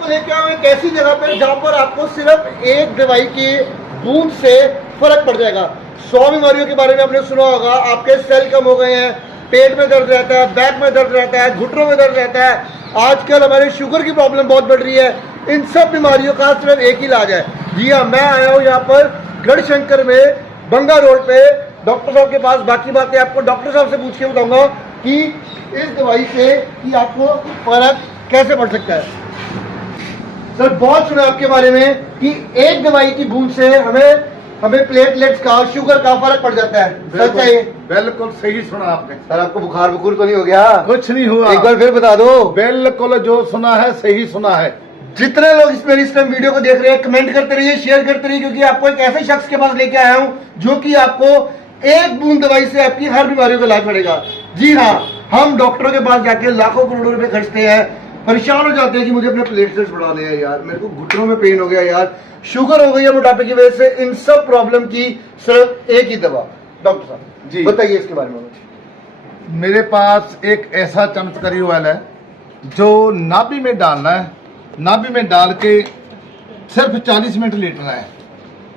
आपको लेके आए एक ऐसी जगह पे जहाँ पर आपको सिर्फ एक दवाई की बूंद से फर्क पड़ जाएगा। 100 बीमारियों के बारे में आपने सुना होगा, आपके सेल कम हो गए हैं, पेट में दर्द रहता है, बैक में दर्द रहता है, घुटनों में दर्द रहता है, आजकल हमारे शुगर की प्रॉब्लम बहुत बढ़ रही है। इन सब बीमारियों का सिर्फ एक ही इलाज है। जी हाँ, मैं आया हूँ यहाँ पर गढ़शंकर में, बंगा रोड पे, डॉक्टर साहब के पास। बाकी बातें आपको डॉक्टर साहब से पूछ के बताऊंगा कि इस दवाई से कि आपको फर्क कैसे पड़ सकता है। सर, बहुत सुना आपके बारे में कि एक दवाई की बूंद से हमें प्लेटलेट्स का, शुगर का फर्क पड़ जाता है। सच है ये? बिल्कुल सही सुना आपने। सर, आपको बुखार बुखूर तो नहीं हो गया? कुछ नहीं हुआ। एक बार फिर बता दो। बिल्कुल जो सुना है सही सुना है। जितने लोग इस टाइम वीडियो को देख रहे हैं, कमेंट करते रहिए, शेयर करते रहिए, क्योंकि आपको एक ऐसे शख्स के पास लेके आया हूं जो कि आपको एक बूंद दवाई से आपकी हर बीमारियों का इलाज पड़ेगा। जी हाँ, हम डॉक्टरों के पास जाके लाखों करोड़ों रुपए खर्चते हैं, परेशान हो जाते हैं कि मुझे अपने प्लेटलेट्स बढ़ाने हैं यार, मेरे को घुटनों में पेन हो गया यार, शुगर हो गई है मोटापे की वजह से। इन सब प्रॉब्लम की सिर्फ एक ही दवा। डॉक्टर साहब जी बताइए इसके बारे में। मेरे पास एक ऐसा चमत्कारी ऑयल है जो नाभि में डालना है, नाभि में डाल के सिर्फ 40 मिनट लेटना है।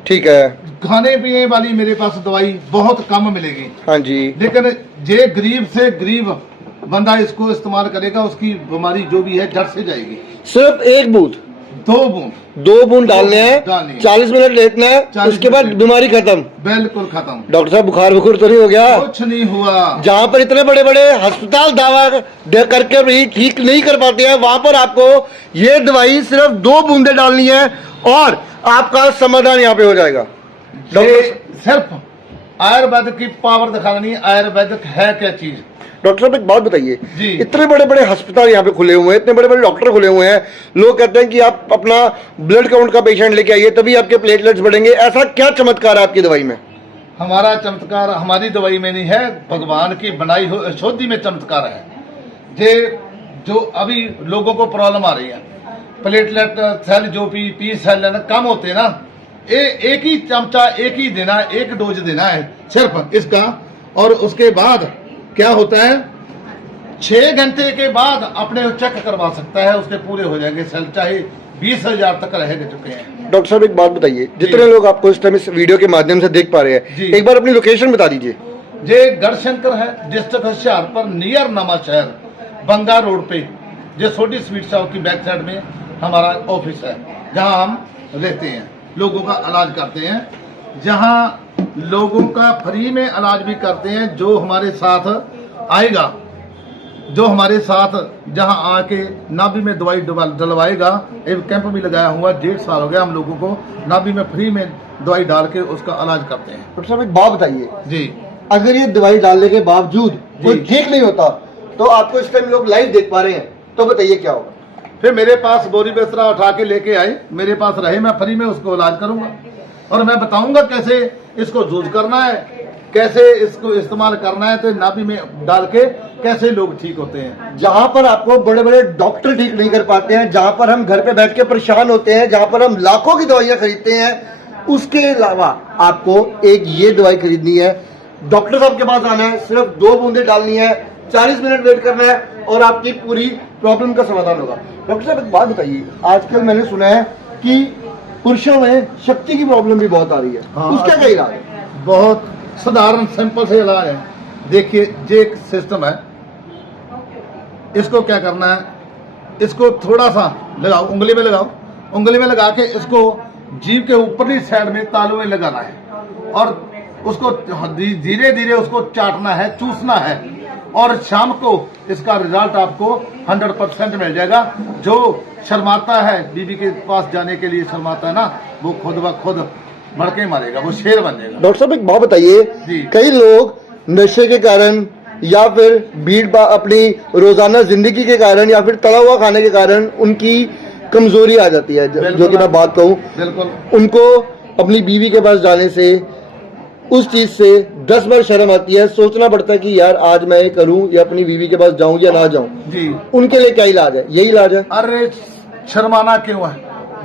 ठीक है। खाने पीने वाली मेरे पास दवाई बहुत कम मिलेगी। हाँ जी। लेकिन जे गरीब से गरीब बंदा इसको इस्तेमाल करेगा, उसकी बीमारी जो भी है जड़ से जाएगी। सिर्फ एक बूंद, दो बूंद डालने हैं, 40 मिनट लेटना है, उसके बाद बीमारी खत्म। बिल्कुल खत्म। डॉक्टर साहब, बुखार बुखार तो नहीं हो गया? कुछ नहीं हुआ। जहाँ पर इतने बड़े बड़े अस्पताल दावा करके भी ठीक नहीं कर पाते हैं, वहां पर आपको ये दवाई सिर्फ 2 बूंदे डालनी है और आपका समाधान यहाँ पे हो जाएगा। सिर्फ आयुर्वेद की पावर दिखानी है। आयुर्वेदिक है क्या चीज? डॉक्टर साहब, एक बात बताइए, इतने बड़े बड़े अस्पताल यहाँ पे खुले हुए हैं, इतने बड़े बड़े डॉक्टर खुले हुए हैं, लोग कहते हैं कि आप अपना ब्लड काउंट का पेशेंट लेके आइए तभी आपके प्लेटलेट्स बढ़ेंगे। ऐसा क्या चमत्कार है आपकी दवाई में? हमारा चमत्कार हमारी दवाई में नहीं है, भगवान की बनाई हुई औषधि में चमत्कार है। जे जो अभी लोगों को प्रॉब्लम आ रही है, प्लेटलेट सेल जो पी सेल कम होते हैं ना, एक ही चमचा एक ही देना, एक डोज देना है सिर्फ इसका। और उसके बाद क्या होता है, 6 घंटे के बाद अपने चेक करवा सकता है, उसके पूरे हो जाएंगे सेल, चाहे 20,000 तक रह चुके हैं। डॉक्टर साहब, एक बात बताइए, जितने लोग आपको इस टाइम इस वीडियो के माध्यम से देख पा रहे हैं, एक बार अपनी लोकेशन बता दीजिए। ये गढ़शंकर है, डिस्ट्रिक्ट होशियारपुर, नियर नवा शहर, बंगा रोड पे, जो छोटी स्वीट शॉप की बैक साइड में हमारा ऑफिस है, जहां हम रहते हैं, लोगों का इलाज करते हैं, जहां लोगों का फ्री में इलाज भी करते हैं। जो हमारे साथ आएगा, जो हमारे साथ जहां आके नाभि में दवाई डलवाएगा, एक कैंप भी लगाया हुआ, 1.5 साल हो गया हम लोगों को नाभि में फ्री में दवाई डाल के उसका इलाज करते हैं। डॉक्टर साहब, एक बात बताइए जी, अगर ये दवाई डालने के बावजूद कोई ठीक नहीं होता, तो आपको इस टाइम लोग लाइव देख पा रहे हैं, तो बताइए क्या होगा? फिर मेरे पास बोरी बिस्तरा उठा के लेके आए, मेरे पास रहे, मैं फ्री में उसको इलाज करूंगा और मैं बताऊंगा कैसे इसको यूज करना है, कैसे इसको इस्तेमाल करना है, तो नाभि में डाल के कैसे लोग ठीक होते हैं। जहां पर आपको बड़े बड़े डॉक्टर ठीक नहीं कर पाते हैं, जहां पर हम घर पे बैठ के परेशान होते हैं, जहां पर हम लाखों की दवाइयां खरीदते हैं, उसके अलावा आपको एक ये दवाई खरीदनी है, डॉक्टर साहब के पास आना है, सिर्फ 2 बूंदे डालनी है, 40 मिनट वेट करना है और आपकी पूरी प्रॉब्लम का समाधान होगा। डॉक्टर साहब, एक बात बताइए, आजकल मैंने सुना है कि पुरुषों में शक्ति की प्रॉब्लम भी बहुत आ रही है। हाँ, उसका क्या इलाज है? बहुत साधारण सिंपल से इलाज है। देखिए, ये एक सिस्टम है, इसको क्या करना है, इसको थोड़ा सा लगाओ, उंगली में लगाओ, उंगली में लगा के इसको जीभ के ऊपरली साइड में तालू में लगाना है और उसको धीरे धीरे उसको चाटना है, चूसना है और शाम को इसका रिजल्ट आपको 100% मिल जाएगा। जो शर्माता है, बीबी के पास जाने के लिए शर्माता है ना, वो खुद ब खुद भड़के मारेगा, वो शेर बन जाएगा। डॉक्टर साहब, एक बात बताइए, कई लोग नशे के कारण या फिर भीड़ अपनी रोजाना जिंदगी के कारण या फिर तला हुआ खाने के कारण उनकी कमजोरी आ जाती है, जो कि मैं बात कहूँ, बिल्कुल उनको अपनी बीवी के पास जाने से, उस चीज से 10 बार शर्म आती है, सोचना पड़ता है कि यार आज मैं ये करूं या अपनी बीवी के पास जाऊं या ना जाऊं जी। उनके लिए क्या इलाज है? यही इलाज है? अरे शर्माना क्यों है,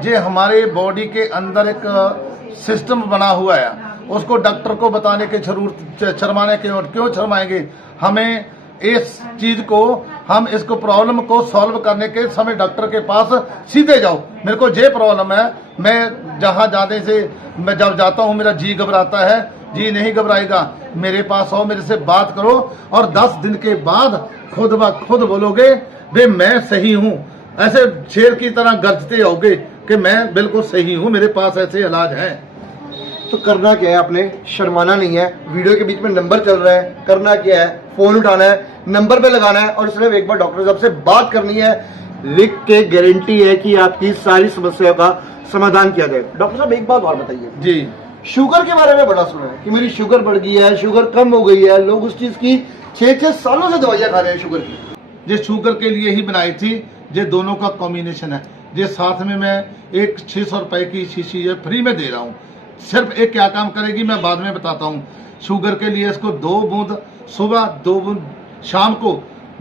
ये हमारे बॉडी के अंदर एक सिस्टम बना हुआ है, उसको डॉक्टर को बताने की जरूरत, शर्माने क्यों शर्माएंगे? हमें इस चीज को हम इसको प्रॉब्लम को सॉल्व करने के समय डॉक्टर के पास सीधे जाओ। मेरे को ये प्रॉब्लम है, मैं जहाँ जाने से मैं जब जाता हूँ मेरा जी घबराता है, जी नहीं घबराएगा, मेरे पास आओ, मेरे से बात करो और 10 दिन के बाद खुद ब खुद बोलोगे वे मैं सही हूँ, ऐसे शेर की तरह गरजते होगे कि मैं बिल्कुल सही हूँ, मेरे पास ऐसे इलाज है। तो करना क्या है, आपने शर्माना नहीं है। वीडियो के बीच में नंबर चल रहा है, करना क्या है, फोन उठाना है, नंबर पे लगाना है और सिर्फ एक बार डॉक्टर साहब से बात करनी है। लिख के गारंटी है कि आपकी सारी समस्याओं का समाधान किया जाएगा। डॉक्टर साहब एक बात और बताइए जी, शुगर के बारे में बड़ा सुना है कि मेरी शुगर बढ़ गई है, शुगर कम हो गई है, लोग उस चीज की 6-6 सालों से दवाइयां खा रहे हैं शुगर की। ये शुगर के लिए ही बनाई थी, ये दोनों का कॉम्बिनेशन है। ये साथ में मैं एक 600 रुपए की शीशी ये फ्री में दे रहा हूँ। सिर्फ एक क्या काम करेगी मैं बाद में बताता हूँ। शुगर के लिए इसको 2 बूंद सुबह 2 बूंद शाम को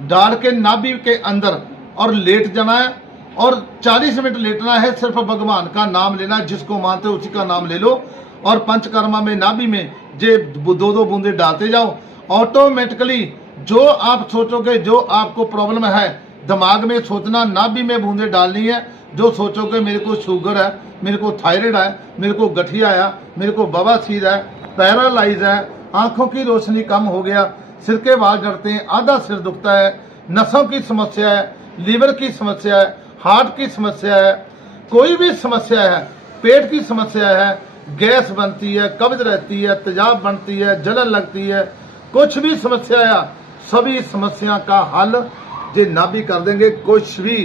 डाल के नाभि के अंदर और लेट जाना है और 40 मिनट लेटना है। सिर्फ भगवान का नाम लेना, जिसको मानते हो उसी का नाम ले लो और पंचकर्मा में नाभि में जे 2-2 बूंदे डालते जाओ। ऑटोमेटिकली जो आप सोचोगे, जो आपको प्रॉब्लम है, दिमाग में सोचना नाभि में बूंदे डालनी है। जो सोचोगे मेरे को शुगर है, मेरे को थायराइड है, मेरे को गठिया है, मेरे को बवासीर है, पैरालाइज है, आंखों की रोशनी कम हो गया, सिर के बाल झड़ते हैं, आधा सिर दुखता है, नसों की समस्या है, लीवर की समस्या है, हार्ट की समस्या है, कोई भी समस्या है, पेट की समस्या है, गैस बनती है, कब्ज रहती है, तेजाब बनती है, जलन लगती है, कुछ भी समस्या है, सभी समस्या का हल ये नाभि कर देंगे। कुछ भी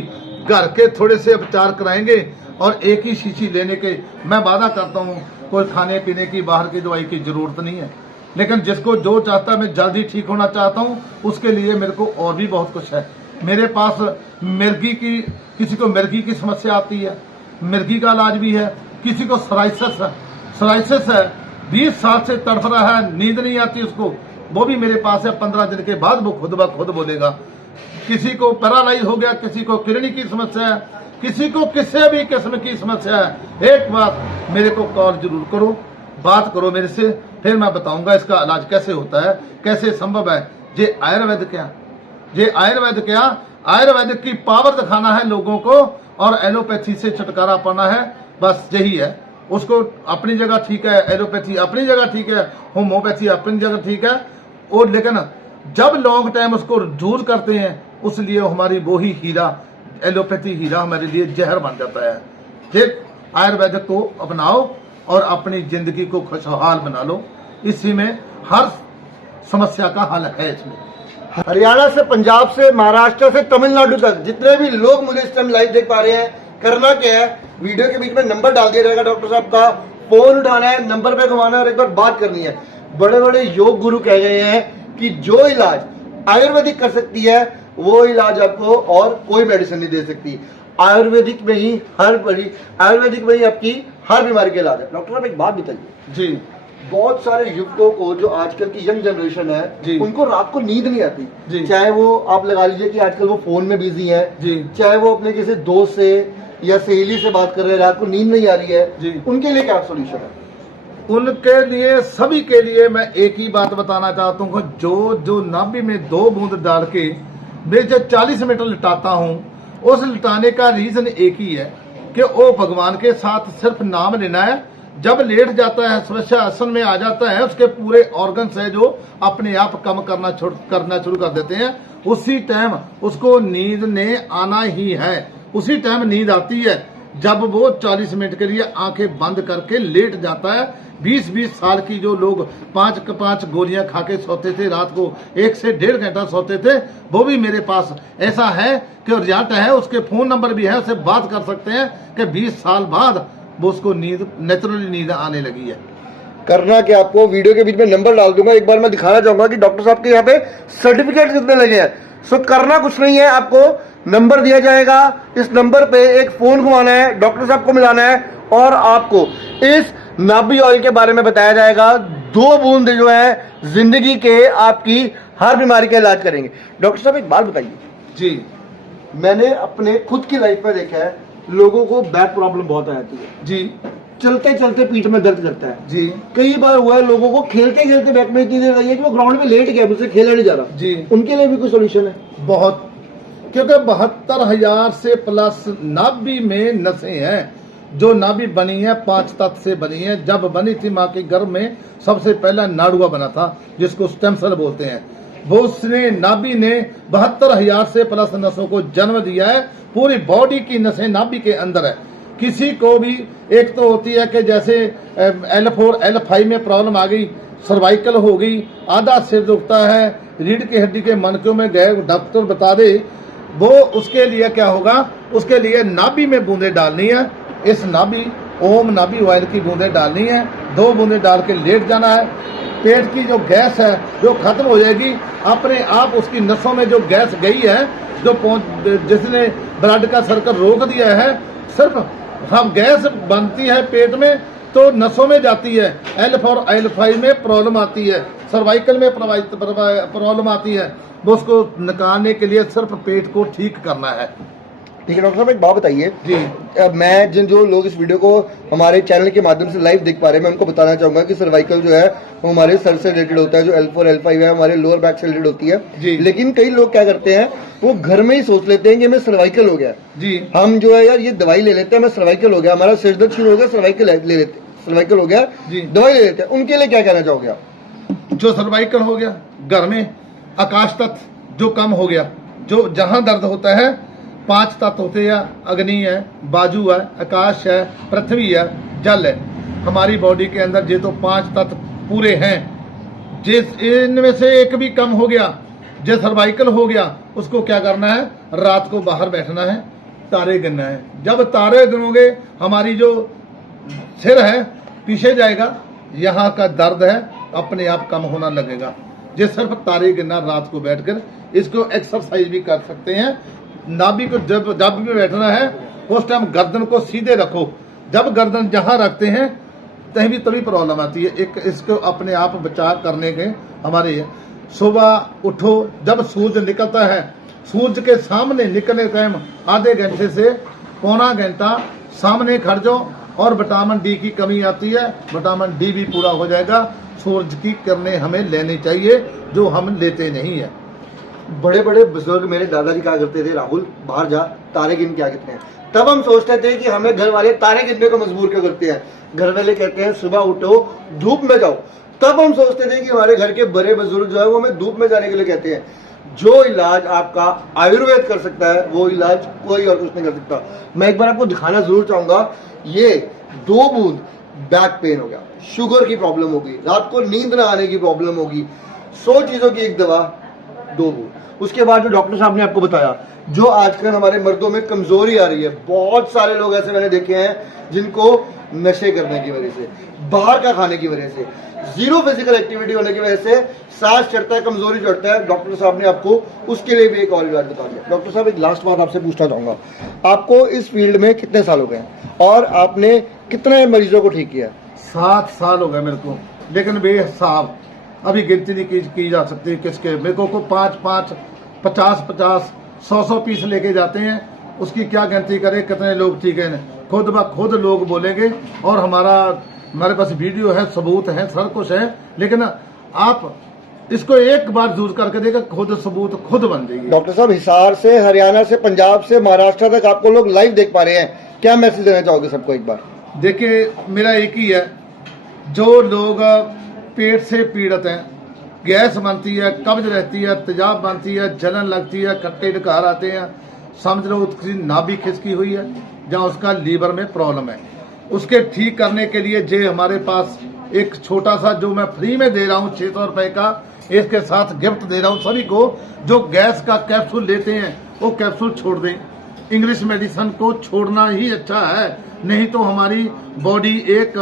घर के थोड़े से उपचार कराएंगे और एक ही शीशी लेने के मैं वादा करता हूँ। कोई खाने पीने की बाहर की दवाई की जरूरत नहीं है, लेकिन जिसको जो चाहता है, मैं जल्दी ठीक होना चाहता हूँ, उसके लिए मेरे को और भी बहुत कुछ है। मेरे पास मिर्गी की, किसी को मिर्गी की समस्या आती है, मिर्गी का इलाज भी है। किसी को सराइसिस है, 20 साल से तड़फ रहा है, नींद नहीं आती उसको, वो भी मेरे पास है। 15 दिन के बाद वो खुद ब खुद बोलेगा। किसी को पैरालाइज हो गया, किसी को किडनी की समस्या है, किसी को किसी भी किस्म की समस्या है, एक बात मेरे को कॉल जरूर करो, बात करो मेरे से, फिर मैं बताऊंगा इसका इलाज कैसे होता है, कैसे संभव है। ये आयुर्वेद क्या, ये आयुर्वेद क्या, आयुर्वेद की पावर दिखाना है लोगों को और एलोपैथी से छुटकारा पाना है, बस यही है। उसको अपनी जगह ठीक है, एलोपैथी अपनी जगह ठीक है, होम्योपैथी अपनी जगह ठीक है, और लेकिन जब लॉन्ग टाइम उसको यूज करते हैं, उसलिए हमारी वो ही हीरा, एलोपैथी हीरा हमारे लिए जहर बन जाता है। फिर आयुर्वेद को अपनाओ और अपनी जिंदगी को खुशहाल बना लो, इसी में हर समस्या का हल है। इसमें हरियाणा से, पंजाब से, महाराष्ट्र से, तमिलनाडु तक जितने भी लोग मुझे इस टाइम लाइव देख पा रहे हैं, करना क्या है, वीडियो के बीच में नंबर डाल दिया जाएगा डॉक्टर साहब का, फोन उठाना है, नंबर पे घुमाना है और एक बार बात करनी है। बड़े बड़े योग गुरु कह गए हैं कि जो इलाज आयुर्वेदिक कर सकती है वो इलाज आपको और कोई मेडिसिन नहीं दे सकती। आयुर्वेदिक में ही आपकी हर बीमारी का इलाज है। डॉक्टर साहब एक बात बताइए जी, बहुत सारे युवकों को, जो आजकल की यंग जनरेशन है, उनको रात को नींद नहीं आती जी। चाहे वो आप लगा लीजिए कि आजकल वो फोन में बिजी है जी, चाहे वो अपने किसी दोस्त से या सहेली से बात कर रहे हैं, रात को नींद नहीं आ रही है जी, उनके लिए क्या सोल्यूशन है? उनके लिए, सभी के लिए मैं एक ही बात बताना चाहता हूँ। जो नाभि में 2 बूंद डाल के मैं जो 40 मिनट लिटाता हूँ, उस लिटाने का रीजन एक ही है कि वो भगवान के साथ सिर्फ नाम लेना है। जब लेट जाता है, समस्या आसन में आ जाता है, उसके पूरे ऑर्गन्स है जो अपने आप कम करना शुरू कर देते हैं। उसी टाइम उसको नींद ने आना ही है, उसी टाइम नींद आती है जब वो 40 मिनट के लिए आंखें बंद करके लेट जाता है। 20-20 साल की जो लोग 5 गोलियां खा के सोते थे, रात को 1 से 1.5 घंटा सोते थे, वो भी मेरे पास ऐसा है कि रिजल्ट है, उसके फोन नंबर भी है, उससे बात कर सकते हैं कि 20 साल बाद वो उसको नींद, नेचुरली नींद आने लगी है। करना कि आपको वीडियो के बीच में नंबर डाल दूंगा, एक बार मैं दिखाना चाहूंगा कि डॉक्टर साहब के यहाँ पे सर्टिफिकेट कितने लगे हैं। सो करना कुछ नहीं है, आपको नंबर दिया जाएगा, इस नंबर पे एक फोन घुमाना है, डॉक्टर साहब को मिलाना है और आपको इस नाभि ऑयल के बारे में बताया जाएगा। 2 बूंद जो है जिंदगी के आपकी हर बीमारी का इलाज करेंगे। डॉक्टर साहब एक बात बताइए जी, मैंने अपने खुद की लाइफ में देखा है, लोगों को बैक प्रॉब्लम बहुत आ जाती है जी, चलते चलते पीठ में दर्द करता है जी, कई बार हुआ है लोगों को खेलते खेलते बैक में इतनी देर लगी है कि वो ग्राउंड में लेट गया, मुझसे खेला नहीं जा रहा जी, उनके लिए भी कोई सोल्यूशन है? बहुत क्योंकि 72,000 से प्लस नाभि में नसें हैं। जो नाभि बनी है 5 तत्व से बनी है। जब बनी थी माँ के गर्भ में सबसे पहला नाड़ुआ बना था, जिसको स्टेम सेल बोलते हैं। वो उसने नाभि ने 72,000 से प्लस नसों को जन्म दिया है। पूरी बॉडी की नसें नाभि के अंदर है। किसी को भी एक तो होती है कि जैसे L4 L5 में प्रॉब्लम आ गई, सर्वाइकल हो गई, आधा सिर दुखता है, रीढ़ की हड्डी के मनकों में गए, डॉक्टर बता दे, वो उसके लिए क्या होगा, उसके लिए नाभि में बूंदे डालनी है। इस नाभि ओम नाभि ऑयल की बूंदे डालनी है। 2 बूंदे डाल के लेट जाना है। पेट की जो गैस है जो खत्म हो जाएगी अपने आप। उसकी नसों में जो गैस गई है, जो जिसने ब्लड का सर्कल रोक दिया है, सिर्फ हम गैस बनती है पेट में तो नसों में जाती है। L4 L5 में प्रॉब्लम आती है, सर्वाइकल में प्रॉब्लम आती है। वो उसको निकालने के लिए सिर्फ पेट को ठीक करना है। ठीक है डॉक्टर साहब, एक बात बताइए जी। मैं जो लोग इस वीडियो को हमारे चैनल के माध्यम से लाइव देख पा रहे हैं, मैं उनको बताना चाहूंगा कि सर्वाइकल जो है वो हमारे सर से रिलेटेड होता है। जो L4 L5 है हमारे लोअर बैक से रिलेटेड होती है। लेकिन कई लोग क्या करते हैं, वो घर में ही सोच लेते हैं कि हमें सर्वाइकल हो गया जी, हम जो है यार ये दवाई ले लेते हैं, हमें सर्वाइकल हो गया, हमारा सिर दर्द शुरू हो गया, सर्वाइकल ले लेते, सर्वाइकल हो गया जी, दवाई ले लेते हैं। उनके लिए क्या कहना चाहोगे आप? जो सर्वाइकल हो गया, घर में आकाश तत्व जो कम हो गया, जो जहां दर्द होता है 5 तत्व होते हैं, अग्नि है, बाजू है, आकाश है, पृथ्वी है, जल है। हमारी बॉडी के अंदर ये तो 5 तत्व पूरे हैं। जिस इनमें से एक भी कम हो गया, जो सर्वाइकल हो गया, उसको क्या करना है, रात को बाहर बैठना है, तारे गिनना है। जब तारे गिनोगे हमारी जो सिर है पीछे जाएगा, यहाँ का दर्द है अपने आप कम होना लगेगा। ये सिर्फ तारे गिनना रात को बैठकर, इसको एक्सरसाइज भी कर सकते हैं। नाभि को जब भी बैठना है उस टाइम गर्दन को सीधे रखो। जब गर्दन जहां रखते हैं तभी प्रॉब्लम आती है। एक इसको अपने आप बचाव करने के हमारे सुबह उठो, जब सूरज निकलता है, सूरज के सामने निकलने टाइम आधे घंटे से पौना घंटा सामने खड़ जाओ और विटामिन डी की कमी आती है, विटामिन डी भी पूरा हो जाएगा। सूरज की किरणें हमें लेनी चाहिए जो हम लेते नहीं है। बड़े बड़े बुजुर्ग मेरे दादाजी कहा करते थे, राहुल बाहर जा तारे गिन क्या कहते हैं। तब हम सोचते थे कि हमें घर वाले तारे गिनने को मजबूर क्यों करते हैं। घर वाले कहते हैं सुबह उठो धूप में जाओ, तब हम सोचते थे कि हमारे घर के बड़े बुजुर्ग जो है वो हमें धूप में जाने के लिए कहते हैं। जो इलाज आपका आयुर्वेद कर सकता है वो इलाज कोई और कुछ नहीं कर सकता। मैं एक बार आपको दिखाना जरूर चाहूंगा। ये 2 बूंद बैक पेन हो गया, शुगर की प्रॉब्लम होगी, रात को नींद ना आने की प्रॉब्लम होगी, 100 चीजों की एक दवा 2 बूंद। उसके बाद जो डॉक्टर साहब ने आपको बताया, जो आजकल हमारे मर्दों में कमजोरी आ रही है, बहुत सारे लोग ऐसे मैंने देखे हैं जिनको नशे करने की वजह से, बाहर का खाने की वजह से, जीरो फिजिकल एक्टिविटी होने की वजह से सांस चढ़ता है, कमजोरी चढ़ता है। डॉक्टर साहब ने आपको उसके लिए भी एक और इलाज बता दिया। डॉक्टर साहब एक लास्ट बात आपसे पूछना चाहूंगा, आपको इस फील्ड में कितने साल हो गए और आपने कितने मरीजों को ठीक किया? 7 साल हो गए मेरे को, लेकिन बेहिसाब अभी गिनती नहीं की जा सकती किसके। मेरे को 5-5, 50-50, 100 पीस लेके जाते हैं, उसकी क्या गिनती करें कितने लोग ठीक है। खुद ब खुद लोग बोलेंगे और हमारे पास वीडियो है, सबूत है, सब कुछ है। लेकिन आप इसको एक बार यूज करके देखा, खुद सबूत खुद बन जाएगी। डॉक्टर साहब हिसार से, हरियाणा से, पंजाब से, महाराष्ट्र तक आपको लोग लाइव देख पा रहे हैं, क्या मैसेज देना चाहोगे सबको? एक बार देखिए, मेरा एक ही है, जो लोग पेट से पीड़ित हैं, गैस बनती है, कब्ज रहती है, तेजाब बनती है, जलन लगती है, खट्टे डकार आते हैं, समझ लो उसकी नाभि खिसकी हुई है, जहाँ उसका लीवर में प्रॉब्लम है, उसके ठीक करने के लिए जे हमारे पास एक छोटा सा जो मैं फ्री में दे रहा हूँ 600 रुपए का, इसके साथ गिफ्ट दे रहा हूँ सभी को। जो गैस का कैप्सूल लेते हैं वो कैप्सूल छोड़ दें, इंग्लिश मेडिसिन को छोड़ना ही अच्छा है। नहीं तो हमारी बॉडी एक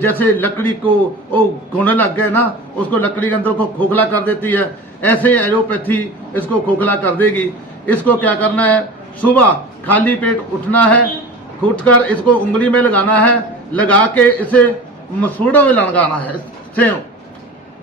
जैसे लकड़ी को वो घुने लग गए ना, उसको लकड़ी के अंदर को खोखला कर देती है, ऐसे एलोपैथी इसको खोखला कर देगी। इसको क्या करना है, सुबह खाली पेट उठना है, उठकर इसको उंगली में लगाना है, लगा के इसे मसूड़ों में लगाना है, सेव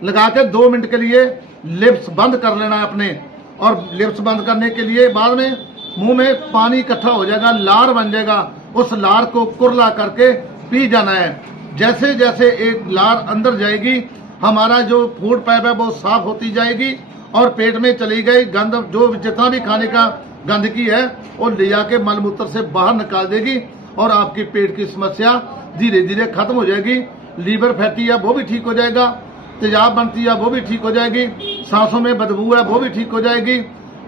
लगा के 2 मिनट के लिए लिप्स बंद कर लेना है अपने। और लिप्स बंद करने के लिए बाद में मुंह में पानी इकट्ठा हो जाएगा, लार बन जाएगा, उस लार को कुरला करके पी जाना है। जैसे जैसे एक लार अंदर जाएगी, हमारा जो फूड पाइप है वो साफ होती जाएगी और पेट में चली गई गंद, जो जितना भी खाने का गंदगी है वो ले जाके मलमूत्र से बाहर निकाल देगी और आपकी पेट की समस्या धीरे धीरे खत्म हो जाएगी। लीवर फैटी है वो भी ठीक हो जाएगा, तेजाब बनती है वो भी ठीक हो जाएगी, सांसों में बदबू है वो भी ठीक हो जाएगी,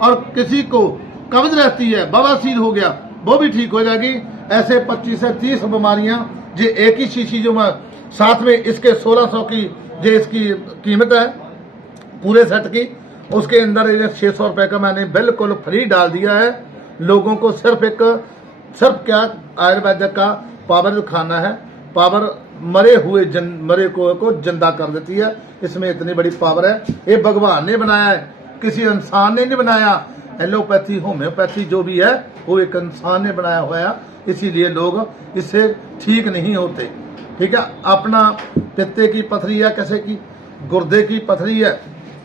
और किसी को कब्ज रहती है, बवासीर हो गया वो भी ठीक हो जाएगी। ऐसे 25 से 30 बीमारियां जो एक ही शीशी जो मैं साथ में इसके 1600 की जो इसकी कीमत है पूरे सेट की, उसके अंदर 600 रुपए का मैंने बिल्कुल फ्री डाल दिया है लोगों को। सिर्फ क्या आयुर्वेदिक का पावर खाना है, पावर मरे हुए मरे को जिंदा कर देती है। इसमें इतनी बड़ी पावर है, ये भगवान ने बनाया है, किसी इंसान ने नहीं बनाया। एलोपैथी होम्योपैथी जो भी है वो एक इंसान ने बनाया हुआ है, इसीलिए लोग इससे ठीक नहीं होते। ठीक है, अपना पित्ते की पथरी है, कैसे की गुर्दे की पथरी है,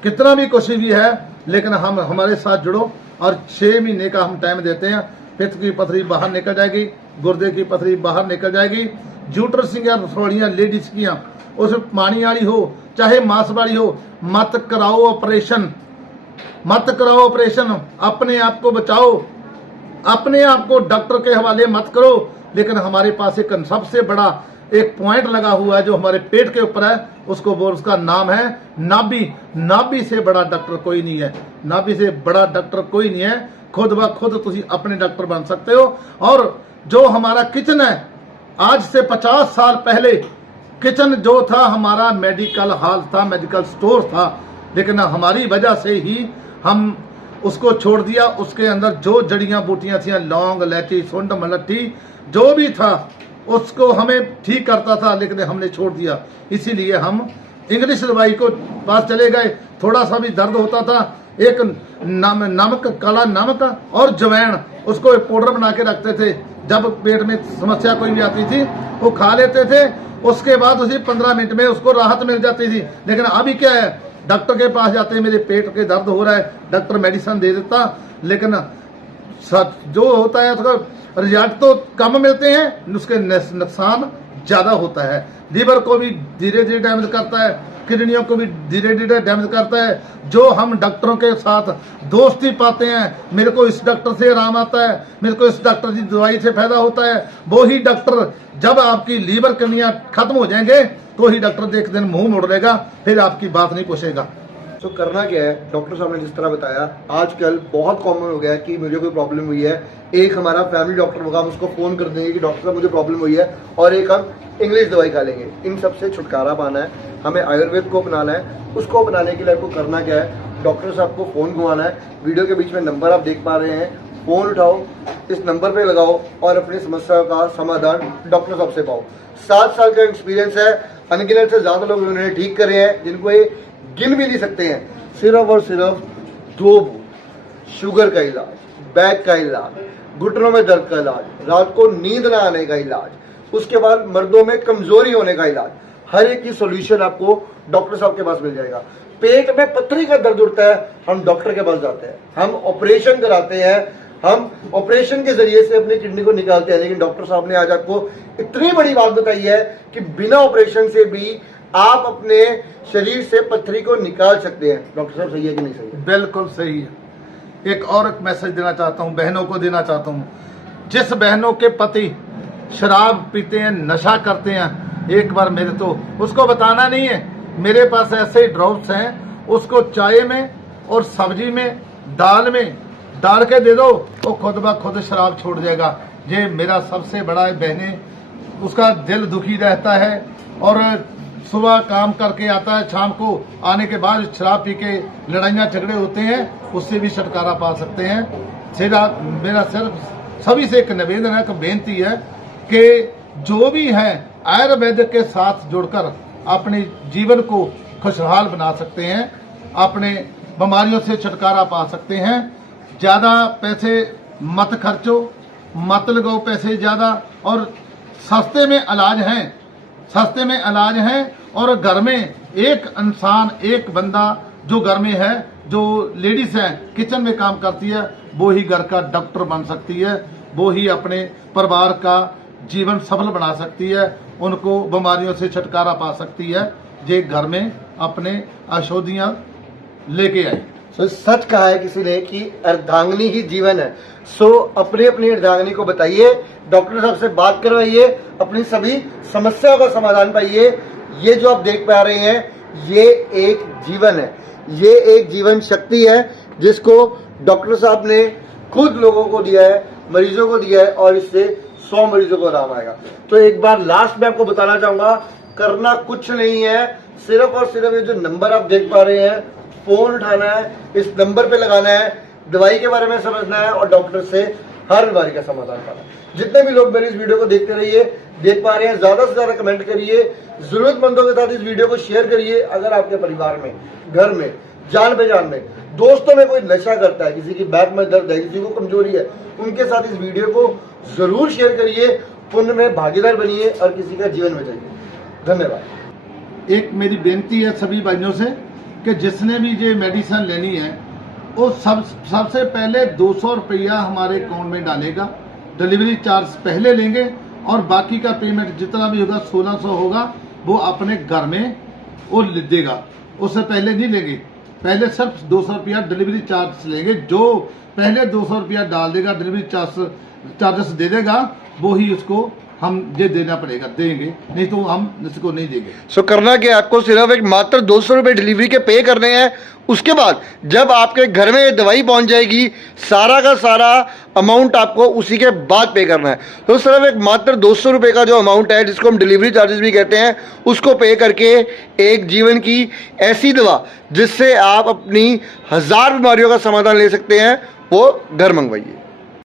कितना भी कुछ भी है, लेकिन हम हमारे साथ जुड़ो और 6 महीने का हम टाइम देते हैं। पित्त की पथरी बाहर निकल जाएगी, गुर्दे की पथरी बाहर निकल जाएगी। जूटरस या रसोड़ियां लेडीज की उसमें पानी वाली हो चाहे मांस वाली हो, मत कराओ ऑपरेशन, मत कराओ ऑपरेशन। अपने आप को बचाओ, अपने आप को डॉक्टर के हवाले मत करो। लेकिन हमारे पास एक सबसे बड़ा एक पॉइंट लगा हुआ है जो हमारे पेट के ऊपर है, उसका नाम है नाभि। नाभि से बड़ा डॉक्टर कोई नहीं है, नाभि से बड़ा डॉक्टर कोई नहीं है। खुद ब खुद तुम अपने डॉक्टर बन सकते हो। और जो हमारा किचन है, आज से 50 साल पहले किचन जो था हमारा मेडिकल हॉल था, मेडिकल स्टोर था, लेकिन हमारी वजह से ही हम उसको छोड़ दिया। उसके अंदर जो जड़ियां बूटियां थी, लौंग, इलायची, सुंड, मलट्ठी जो भी था उसको हमें ठीक करता था, लेकिन हमने छोड़ दिया। इसीलिए हम इंग्लिश दवाई को पास चले गए। थोड़ा सा भी दर्द होता था, एक नमक, काला नमक और जवैन, उसको पाउडर बना के रखते थे। जब पेट में समस्या कोई भी आती थी वो खा लेते थे, उसके बाद उसी 15 मिनट में उसको राहत मिल जाती थी। लेकिन अभी क्या है, डॉक्टर के पास जाते हैं, मेरे पेट के दर्द हो रहा है, डॉक्टर मेडिसिन दे देता, लेकिन जो होता है तो रिजल्ट तो कम मिलते हैं, उसके नुकसान ज्यादा होता है। लीवर को भी धीरे धीरे डैमेज करता है, किडनियों को भी धीरे धीरे डैमेज करता है। जो हम डॉक्टरों के साथ दोस्ती पाते हैं, मेरे को इस डॉक्टर से आराम आता है, मेरे को इस डॉक्टर की दवाई से फायदा होता है, वो ही डॉक्टर जब आपकी लीवर कमियां खत्म हो जाएंगे तो ही डॉक्टर एक दिन मुंह मोड़ लेगा, फिर आपकी बात नहीं पूछेगा। तो करना क्या है, डॉक्टर साहब ने जिस तरह बताया, आजकल बहुत कॉमन हो गया है कि मुझे कोई प्रॉब्लम हुई है, एक हमारा फैमिली डॉक्टर होगा, हम उसको फोन कर देंगे कि डॉक्टर साहब मुझे प्रॉब्लम हुई है, और एक हम इंग्लिश दवाई खा लेंगे। इन सबसे छुटकारा पाना है, हमें आयुर्वेद को अपनाना है। उसको अपनाने के लिए आपको करना क्या है, डॉक्टर साहब को फोन घुमाना है। वीडियो के बीच में नंबर आप देख पा रहे हैं, फोन उठाओ, इस नंबर पे लगाओ और अपनी समस्या का समाधान डॉक्टर साहब से पाओ। 7 साल का एक्सपीरियंस है, अनगिनत से ज्यादा लोग उन्होंने ठीक करे हैं, जिनको ये गिन भी नहीं सकते हैं। सिर्फ और सिर्फ 2 शुगर का इलाज, बैक का इलाज, घुटनों में दर्द का इलाज, रात को नींद ना आने का इलाज, उसके बाद मर्दों में कमजोरी होने का इलाज, हर एक की सॉल्यूशन आपको डॉक्टर साहब के पास मिल जाएगा। पेट में पथरी का दर्द उठता है, हम डॉक्टर के पास जाते हैं, हम ऑपरेशन कराते हैं, हम ऑपरेशन के जरिए से अपनी किडनी को निकालते हैं। लेकिन डॉक्टर साहब ने आज आपको इतनी बड़ी बात बताई है कि बिना ऑपरेशन से भी आप अपने शरीर से पथरी को निकाल सकते हैं। डॉक्टर साहब सही है कि नहीं सही है? बिल्कुल सही है। एक और एक मैसेज देना चाहता हूँ, बहनों को देना चाहता हूँ। जिस बहनों के पति शराब पीते हैं, नशा करते हैं, एक बार मेरे तो उसको बताना नहीं है, मेरे पास ऐसे ड्रॉप्स हैं, उसको चाय में और सब्जी में, दाल में डाल के दे दो, वो खुद ब खुद शराब छोड़ जाएगा। ये मेरा सबसे बड़ा बहने, उसका दिल दुखी रहता है और सुबह काम करके आता है, शाम को आने के बाद शराब पी के लड़ाइयाँ झगड़े होते हैं, उससे भी छुटकारा पा सकते हैं। सीधा मेरा सिर्फ सभी से एक निवेदन है, एक बेनती है कि जो भी है आयुर्वेद के साथ जुड़कर अपने जीवन को खुशहाल बना सकते हैं, अपने बीमारियों से छुटकारा पा सकते हैं। ज्यादा पैसे मत खर्चो, मत लगाओ पैसे ज्यादा, और सस्ते में इलाज हैं, सस्ते में इलाज है। और घर में एक इंसान, एक बंदा जो घर में है, जो लेडीज है किचन में काम करती है, वो ही घर का डॉक्टर बन सकती है, वो ही अपने परिवार का जीवन सफल बना सकती है, उनको बीमारियों से छुटकारा पा सकती है। जे घर में अपने औषधियाँ लेके आए। सो सच कहा है किसी ने कि अर्धांगिनी ही जीवन है। सो अपनी अपनी अर्धांगिनी को बताइए, डॉक्टर साहब से बात करवाइए, अपनी सभी समस्याओं का समाधान पाइए। ये जो आप देख पा रहे हैं ये एक जीवन है, ये एक जीवन शक्ति है जिसको डॉक्टर साहब ने खुद लोगों को दिया है, मरीजों को दिया है और इससे 100 मरीजों को आराम आएगा। तो एक बार लास्ट में आपको बताना चाहूंगा, करना कुछ नहीं है, सिर्फ और सिर्फ ये जो नंबर आप देख पा रहे हैं, फोन उठाना है, इस नंबर पे लगाना है, दवाई के बारे में समझना है और डॉक्टर से हर बीमारी का समाधान पाना है। जितने भी लोग मेरी इस वीडियो को देखते रहिए, देख पा रहे हैं, ज्यादा से ज्यादा कमेंट करिए, जरूरतमंदों के साथ इस वीडियो को शेयर करिए। अगर आपके परिवार में, घर में, जान पहचान में, दोस्तों में कोई नशा करता है, किसी की बैक में दर्द है, किसी को कमजोरी है, उनके साथ इस वीडियो को जरूर शेयर करिए, पुण्य में भागीदार बनिए और किसी का जीवन बचाइए। धन्यवाद। एक मेरी बेनती है सभी भाइयों से कि जिसने भी ये मेडिसिन लेनी है वो सबसे पहले 200 रुपया हमारे अकाउंट में डालेगा, डिलीवरी चार्ज पहले लेंगे और बाकी का पेमेंट जितना भी होगा 1600 होगा वो अपने घर में वो देगा, उससे पहले नहीं लेंगे। पहले सिर्फ 200 रुपया डिलीवरी चार्ज लेंगे, जो पहले 200 रुपया डाल देगा डिलीवरी चार्जेस दे देगा वो ही उसको हम ये देना पड़ेगा, देंगे, नहीं तो हम इसको नहीं देंगे। सो करना क्या, आपको सिर्फ एक मात्र 200 रुपये डिलीवरी के पे करने हैं। उसके बाद जब आपके घर में ये दवाई पहुंच जाएगी, सारा का सारा अमाउंट आपको उसी के बाद पे करना है। तो सिर्फ एक मात्र 200 रुपये का जो अमाउंट है, जिसको हम डिलीवरी चार्जेस भी कहते हैं, उसको पे करके एक जीवन की ऐसी दवा जिससे आप अपनी 1000 बीमारियों का समाधान ले सकते हैं, वो घर मंगवाइए।